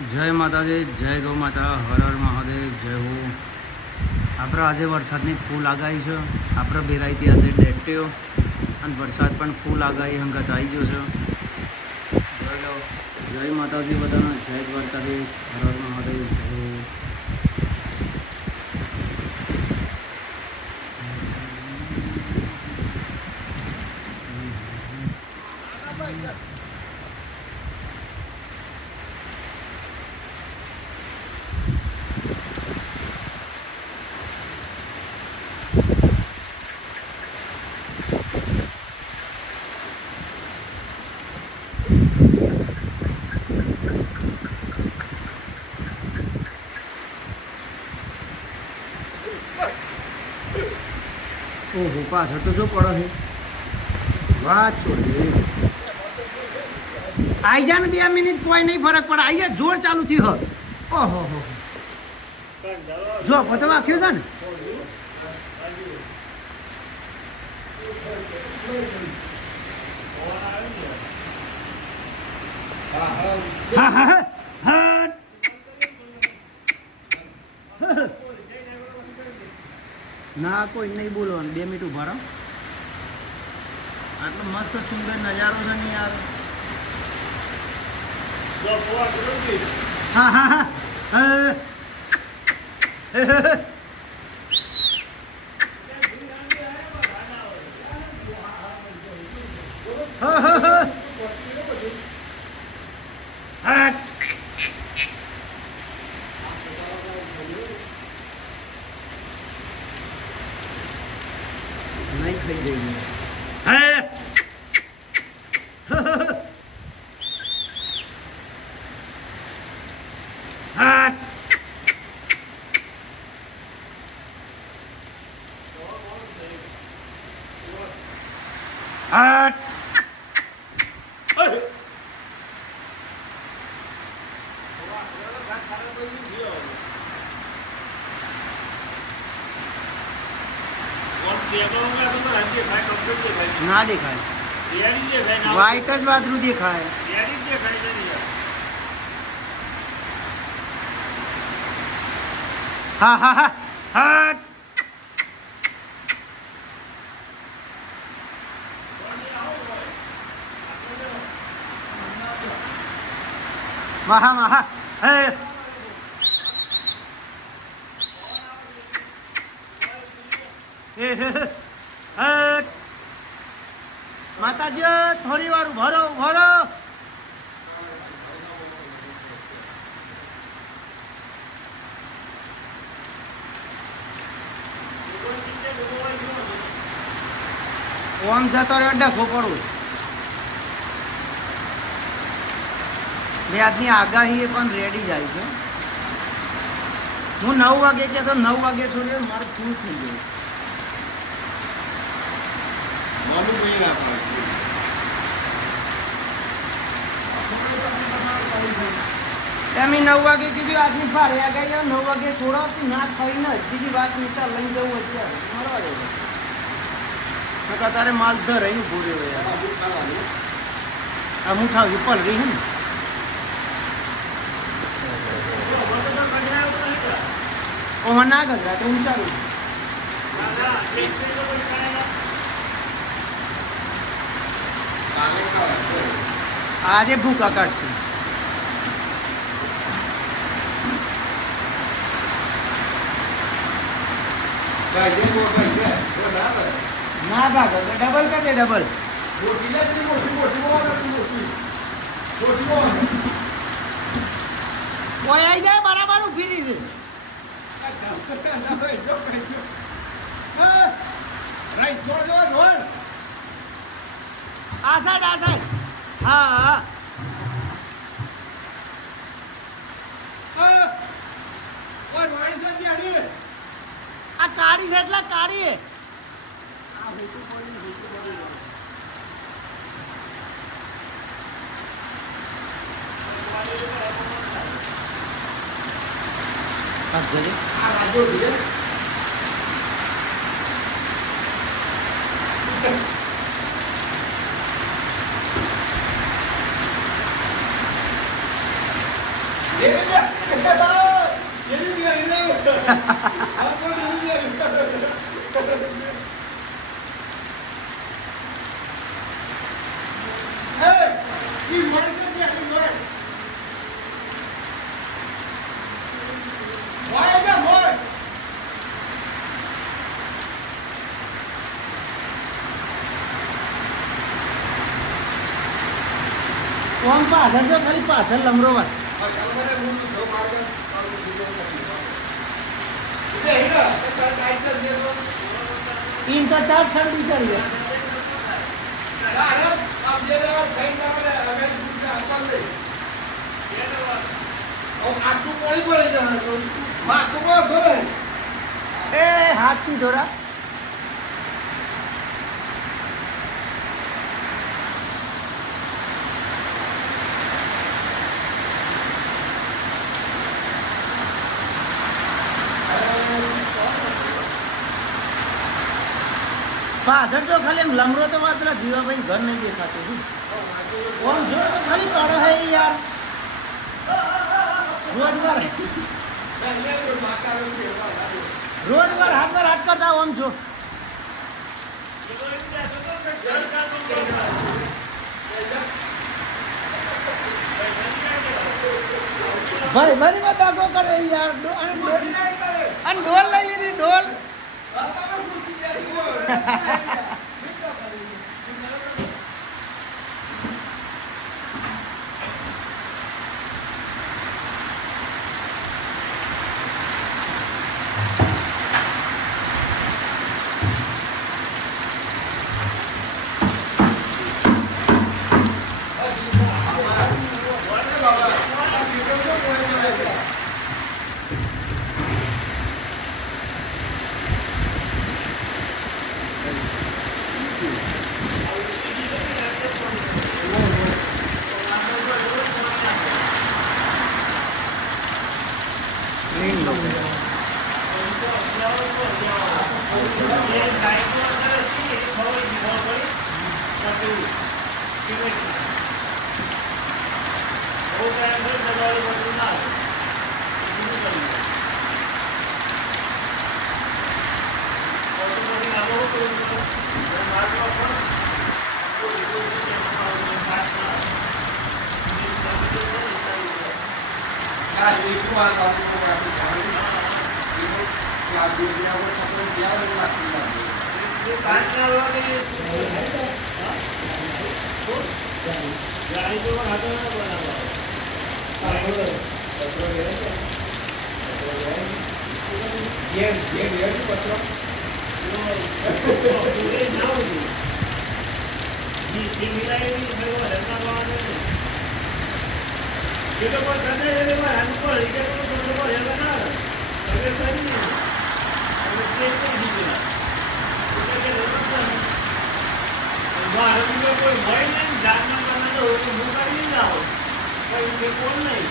જય માતાજી, જય ગૌ માતા, હર હર મહાદેવ, જય હો. આપણે આજે વરસાદની ફૂલ આગાહી છે. આપણે બેરાઈથી આજે ડેટ્યો અને વરસાદ પણ ફૂલ આગાહી હંગાત આવી ગયો છે. જોઈ લો. જય માતાજી બધાને, જય દ્વારકાધીશ, હર હર મહાદેવ, જય હો. ઓહો, પાછળ તો શું પડે છે? વાત છોડી આઈ જા ને 2 મિનિટ, કોઈ નહીં ફરક પડે. આઈ જા, જોર ચાલુ થયું હ. ઓહો હો, જો પતવા આખ્યો છે ને. હા હા હા. ના કોઈ નહીં બોલવાનું, 2 મિનિટ ઉભા રહો. આટલો મસ્ત સુંદર નજારો છે ને યાર. હા હા હા. નહીં થઈ ગઈ. ના દેખાય, વાઈટ જ વાદળું દેખાય. હા હા હા હા. મહા મહા હે. માતાજી થોડી વાર ભરો ભરો. ઓમ જતો રે ડખો પડું. આજની આગાહી એ પણ રેડી જાય છે. હું 9 વાગે કે તો 9 વાગે છોડ્યો, મારે ફૂલ થઈ ગયું. તમે 9 વાગે કીધું આજની ફારે આગાહી 9 વાગે છોડાવતી ના થઈને બીજી વાત નીચા લઈ જવું અત્યારે મળવા દેવું. તારે માલ ધર અહીં ઉભો રહ્યો યાર. આ મુઠા ઉપર રહી ને. ઓમાં ના ગજરાતે ઊંચાડું. આજે ભૂકા કાઢશે. ના ભાગો તો ડબલ કરજે, ડબલ. કોઈ આવી જાય બરાબર ઉભી રહી છે. આ સાઈડ. હા હા. આ કાળી છે એટલે કાળી. કોણ પાછળ જો ખાલી પાછળ લમરો વાત तीन का चार छड़ भी चढ़ गया हाथ सी थोड़ा પાછળ તો ખાલી એમ લમરો તો વાત પેલા જીવાભાઈ ઘર નહીં દેખાતું ઓમ જો તો ખાલી પડો હે યાર રોડ પર હાથ કરતા ઓમ જો ભાઈ મારી વાત આગો કરે યાર અને ડોલ લઈ લીધી ડોલ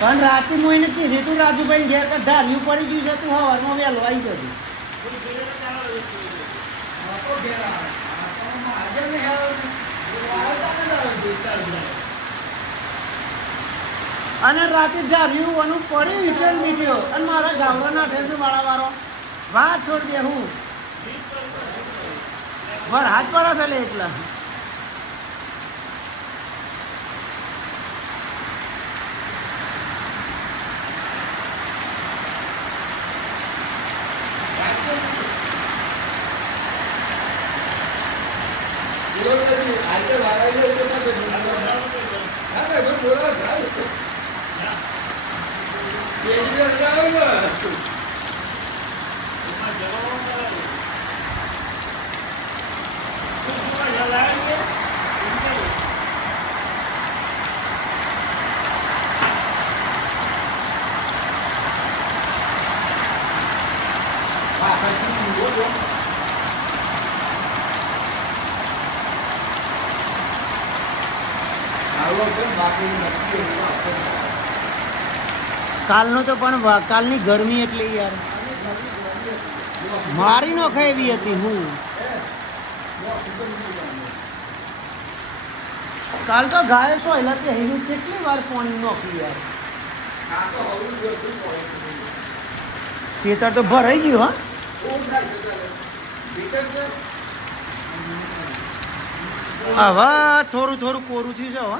પણ રાતે મોઈને કીધું તું રાજુભાઈ ઘેર કે ધાર્યું પડી ગયું છે તું હવારમાં વહેલો આવી જતું અને રાતે ધાર્યું અનુ પડી વિઠ્ઠલ મીઠ્યો અને મારા ગામડાના ઠેસુ વાળા વાત છોડી દે હું વર હાથ પડે છે લે એકલા કાલનો તો પણ કાલની ગરમી એટલી યાર મારી નો ખાઈ હતી હું કાલ તો ગાય સોયલા તે હેનું કેટલી વાર પાણી નોખી યાર ખેતર તો ભરાઈ ગયું હા. હવે થોડું થોડું કોરું થયું છે હવે.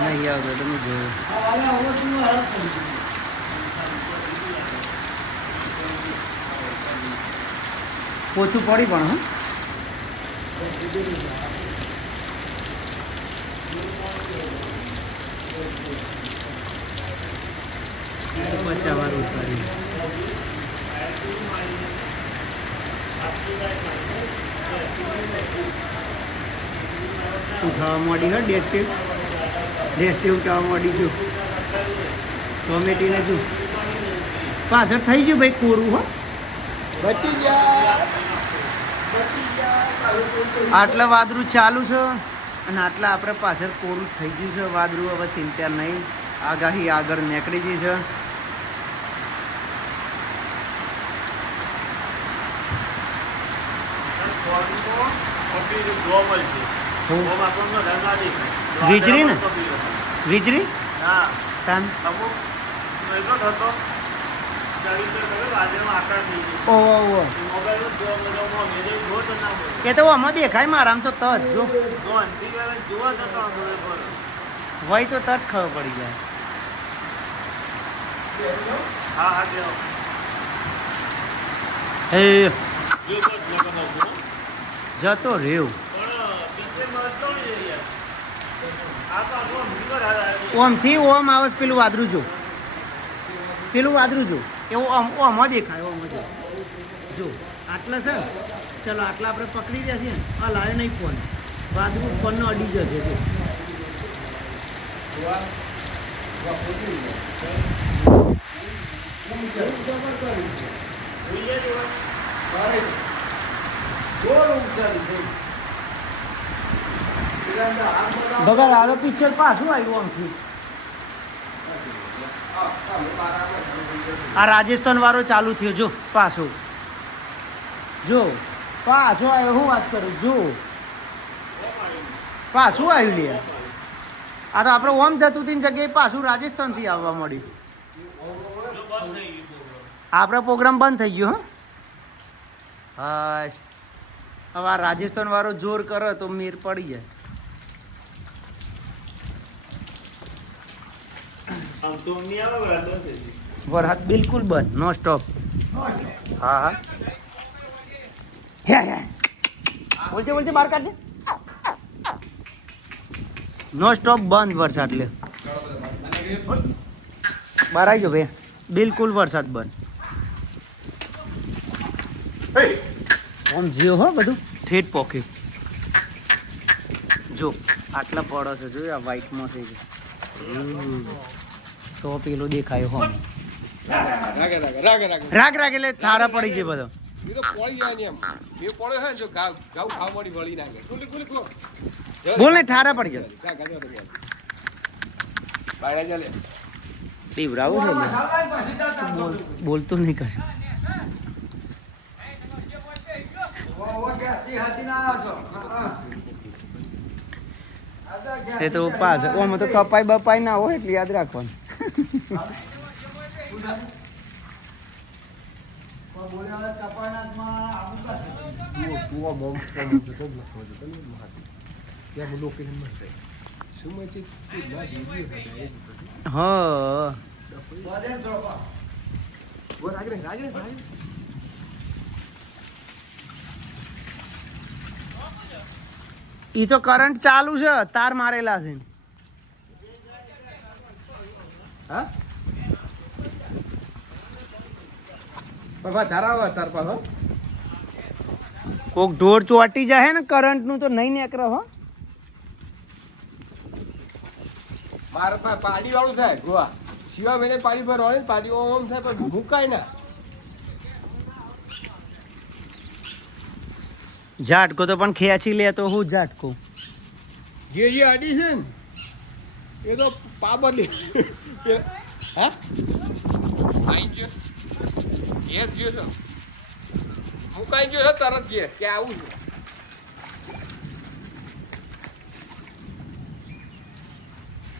નહીં આવતો તમે જોયું. ઓછું પડી પણ હા. બચાવવાનું સારી ઉઠાવવા માંડી હા. ડેસ્ટિવ ઉઠાવવા માંડી જો ટોમેટીને જો પાછળ થઈ ગયું ભાઈ કોરું હો. આટલા વાદળું ચાલુ છે અને આટલા આપણે પાછળ કોરું થઈ ગયું છે વાદળું. હવે ચિંતા નહીં, આગાહી આગળ નીકળી ગઈ છે. વીજળી ને વીજળી તાન એ તો આમાં દેખાય મારા આમ તો તજ જો હોય તો તજ ખબર પડી જાય. હે જતો રેવ ઓમથી ઓમ આવે પેલું વાદળું જો, પેલું વાદળું જો એવું આમાં દેખાય. આમાં જો આટલા છે. ચલો આટલા આપણે પકડી જશે ને. આ લાવે નહીં ફોન, વાદળું ફોનનો અડી જશે. બગડ આવે પિક્ચર પાછું આવ્યું આમથી. આ રાજસ્થાન વાળો ચાલુ થયો જો પાછો જો પાછો આવ્યો. હું વાત કરું જો પાછું આવ્યું લે. આ તો આપણે ઓમ જતું હતી જગ્યાએ પાછું રાજસ્થાનથી આવવા મળ્યું. આપણો પ્રોગ્રામ બંધ થઈ ગયો હા. હવે આ રાજસ્થાન વાળો જોર કરે તો મેર પડી જાય. વરસાદ બિલકુલ બંધ, નો સ્ટોપ. હા હા બોલશે બોલશે બહાર કાઢશે. નો સ્ટોપ બંધ વરસાદ. લે બહાર આવી જાઓ ભાઈ. બિલકુલ વરસાદ બંધ. આમ જીઓ હો બધું ઠેઠ પોકે જો આટલા પડો છે. જો આ વ્હાઈટમાં છે તો પેલો દેખાય હો. રાગ રાગ એટલે છારા પડી છે બધો. બોલ ને ઠારા પડી જાય. પીવરાવો છે બોલતો નહીં કશું. એ તો પાસ ઓમાં તો કપાઈ બપાઈ ના હોય એટલે યાદ રાખવાનું. ઈ તો કરંટ ચાલુ છે, તાર મારેલા છે. હા કોક ઢોર ચોટી જાય ને કરંટ નું તો નહીં નીકળે હો. મારે પાડી વાળું થાય ગોવા શિવા મહિને પાડી પર હોય પાડી ઓમ થાય પણ મુકાય ના. ઝાટકો તો પણ ખેંચી લે તો હું ઝાટકો જે અડી છે ને એ તો પાબલી હા આઈ ગયો ઘેર ગયો તો મુકાઈ ગયો તરત કે આવું છે.